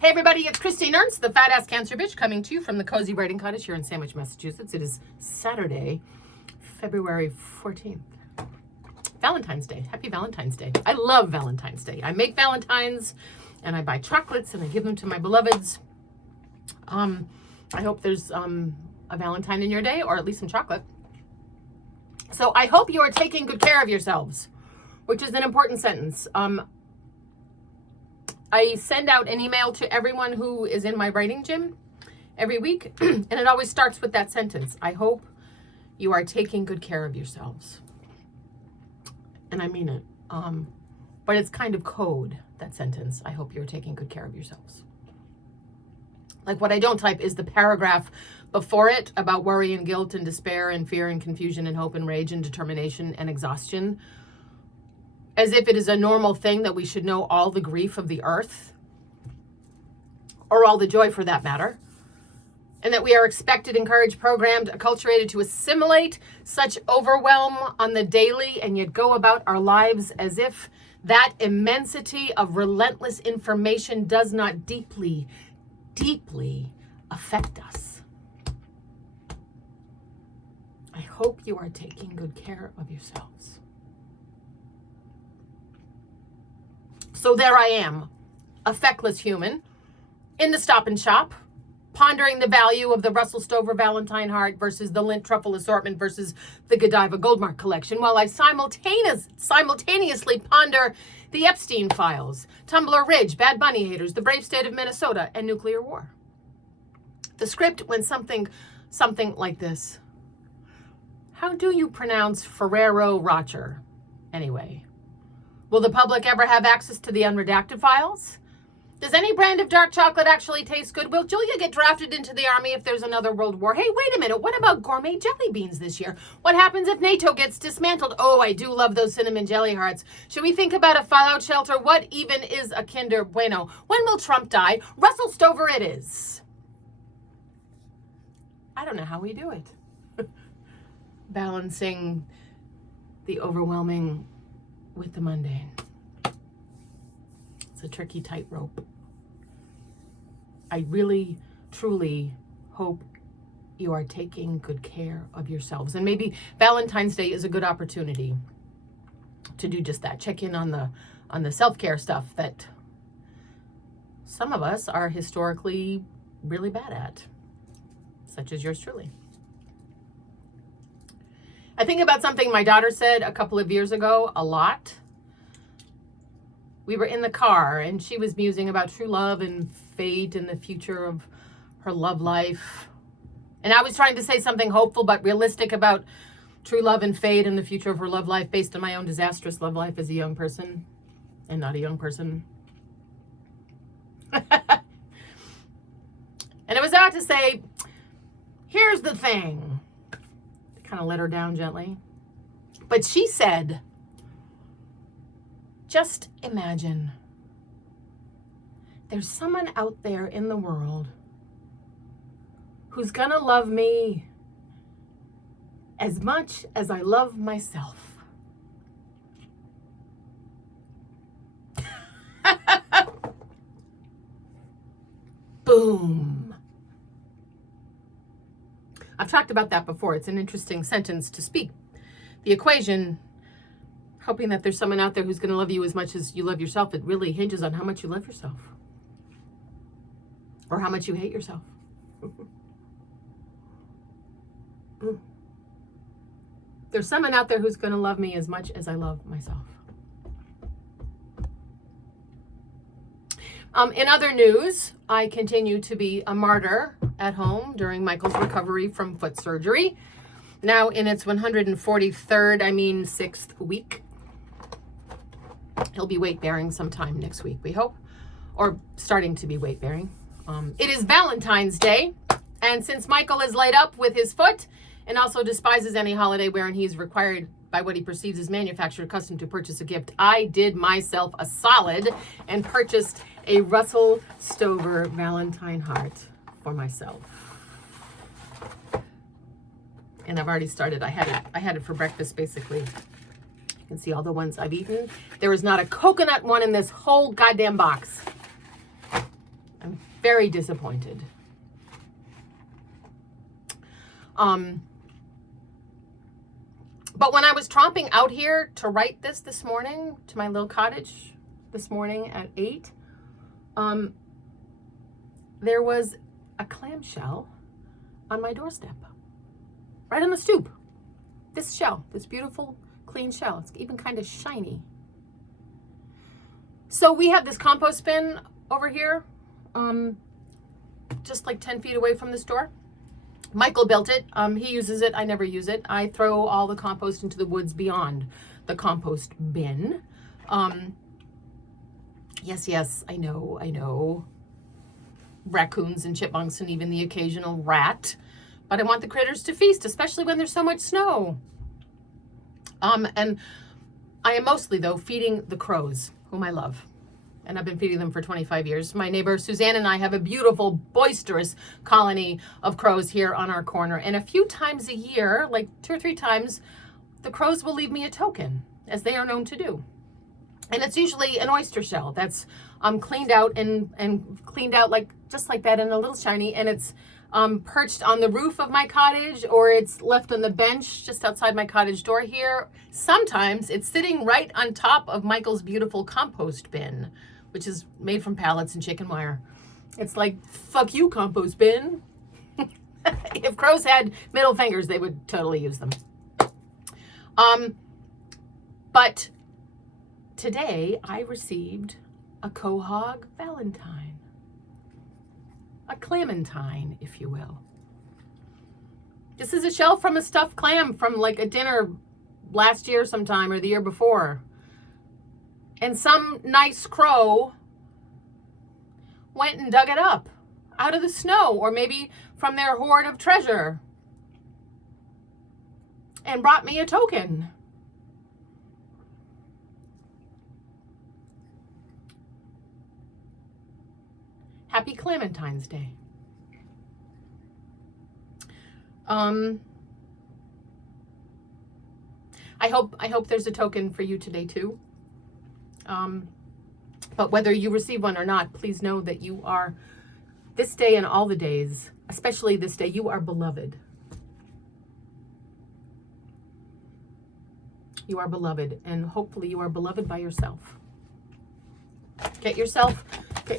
Hey everybody, it's Christine Ernst, the Fat Ass Cancer Bitch, coming to you from the Cozy Writing Cottage here in Sandwich, Massachusetts. It is Saturday, February 14th. Valentine's Day. Happy Valentine's Day. I love Valentine's Day. I make Valentines and I buy chocolates and I give them to my beloveds. I hope there's a Valentine in your day, or at least some chocolate. So I hope you are taking good care of yourselves, which is an important sentence. I send out an email to everyone who is in my writing gym every week, and it always starts with that sentence. I hope you are taking good care of yourselves. And I mean it. But it's kind of code, that sentence. I hope you're taking good care of yourselves. Like, what I don't type is the paragraph before it about worry and guilt and despair and fear and confusion and hope and rage and determination and exhaustion, as if it is a normal thing that we should know all the grief of the earth, or all the joy for that matter, and that we are expected, encouraged, programmed, acculturated to assimilate such overwhelm on the daily and yet go about our lives as if that immensity of relentless information does not deeply, deeply affect us. I hope you are taking good care of yourselves. So there I am, a feckless human, in the Stop and Shop, pondering the value of the Russell Stover Valentine heart versus the Lindt truffle assortment versus the Godiva Goldmark collection, while I simultaneously ponder the Epstein files, Tumbler Ridge, Bad Bunny haters, the brave state of Minnesota, and nuclear war. The script went something like this. How do you pronounce Ferrero Rocher, anyway? Will the public ever have access to the unredacted files? Does any brand of dark chocolate actually taste good? Will Julia get drafted into the army if there's another world war? Hey, wait a minute. What about gourmet jelly beans this year? What happens if NATO gets dismantled? Oh, I do love those cinnamon jelly hearts. Should we think about a fallout shelter? What even is a Kinder Bueno? When will Trump die? Russell Stover it is. I don't know how we do it. Balancing the overwhelming with the mundane. It's a tricky tightrope. I really, truly hope you are taking good care of yourselves. And maybe Valentine's Day is a good opportunity to do just that. Check in on the self-care stuff that some of us are historically really bad at, such as yours truly. I think about something my daughter said a couple of years ago a lot. We were in the car and she was musing about true love and fate and the future of her love life. And I was trying to say something hopeful but realistic about true love and fate and the future of her love life based on my own disastrous love life as a young person and not a young person. And I was about to say, here's the thing. Kind of let her down gently. But she said, just imagine there's someone out there in the world who's gonna love me as much as I love myself. Boom. I've talked about that before. It's an interesting sentence to speak. The equation, hoping that there's someone out there who's going to love you as much as you love yourself, it really hinges on how much you love yourself. Or how much you hate yourself. There's someone out there who's going to love me as much as I love myself. In other news, I continue to be a martyr at home during Michael's recovery from foot surgery. Now in its 143rd, 6th week. He'll be weight bearing sometime next week, we hope, or starting to be weight bearing. It is Valentine's Day, and since Michael is laid up with his foot and also despises any holiday wherein he is required by what he perceives as manufactured custom to purchase a gift, I did myself a solid and purchased a Russell Stover Valentine heart for myself. And I've already started. I had it for breakfast, basically. You can see all the ones I've eaten. There is not a coconut one in this whole goddamn box. I'm very disappointed. But when I was tromping out here to write this morning, to my little cottage this morning at 8, there was a clamshell on my doorstep, right on the stoop. This shell, this beautiful, clean shell. It's even kind of shiny. So we have this compost bin over here, just like 10 feet away from this door. Michael built it. He uses it. I never use it. I throw all the compost into the woods beyond the compost bin. Yes, I know. Raccoons and chipmunks and even the occasional rat. But I want the critters to feast, especially when there's so much snow. And I am mostly, though, feeding the crows, whom I love. And I've been feeding them for 25 years. My neighbor Suzanne and I have a beautiful, boisterous colony of crows here on our corner. And a few times a year, like 2 or 3 times, the crows will leave me a token, as they are known to do. And it's usually an oyster shell that's cleaned out and cleaned out like just like that and a little shiny. And it's perched on the roof of my cottage, or it's left on the bench just outside my cottage door here. Sometimes it's sitting right on top of Michael's beautiful compost bin, which is made from pallets and chicken wire. It's like, fuck you, compost bin. If crows had middle fingers, they would totally use them. But today I received a quahog valentine. A Clamentine, if you will. This is a shell from a stuffed clam from like a dinner last year sometime or the year before. And some nice crow went and dug it up out of the snow, or maybe from their hoard of treasure, and brought me a token. Happy Clamentine's Day. I hope there's a token for you today too. But whether you receive one or not, please know that you are, this day and all the days, especially this day, you are beloved. You are beloved, and hopefully you are beloved by yourself.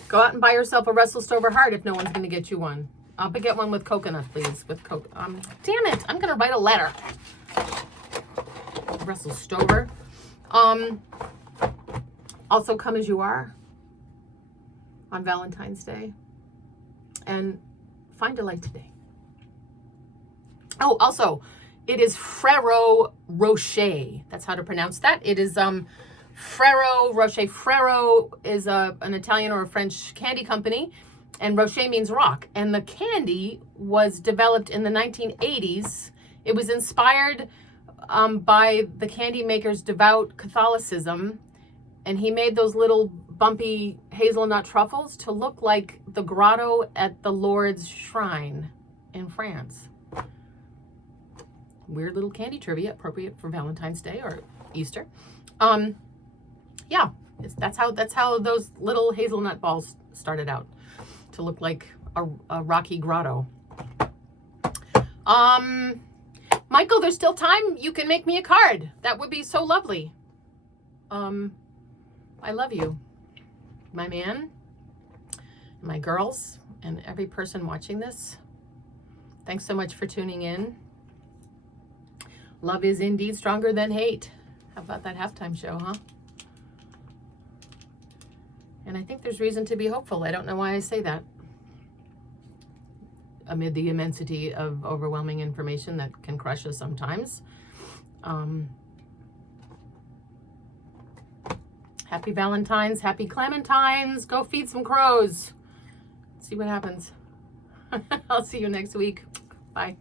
Go out and buy yourself a Russell Stover heart if no one's going to get you one. But get one with coconut, please. With damn it, I'm going to write a letter. Russell Stover. Also, come as you are on Valentine's Day, and find a light today. Oh, also, it is Ferrero Rocher. That's how to pronounce that. It is Ferrero Rocher. Ferrero is an Italian or a French candy company, and Rocher means rock. And the candy was developed in the 1980s. It was inspired by the candy maker's devout Catholicism, and he made those little bumpy hazelnut truffles to look like the grotto at the Lourdes shrine in France. Weird little candy trivia, appropriate for Valentine's Day or Easter. Yeah, that's how those little hazelnut balls started out, to look like a rocky grotto. Michael, there's still time. You can make me a card. That would be so lovely. I love you, my man, my girls, and every person watching this. Thanks so much for tuning in. Love is indeed stronger than hate. How about that halftime show, huh? And I think there's reason to be hopeful. I don't know why I say that, amid the immensity of overwhelming information that can crush us sometimes. Happy Valentine's, happy Clamentines. Go feed some crows. See what happens. I'll see you next week. Bye.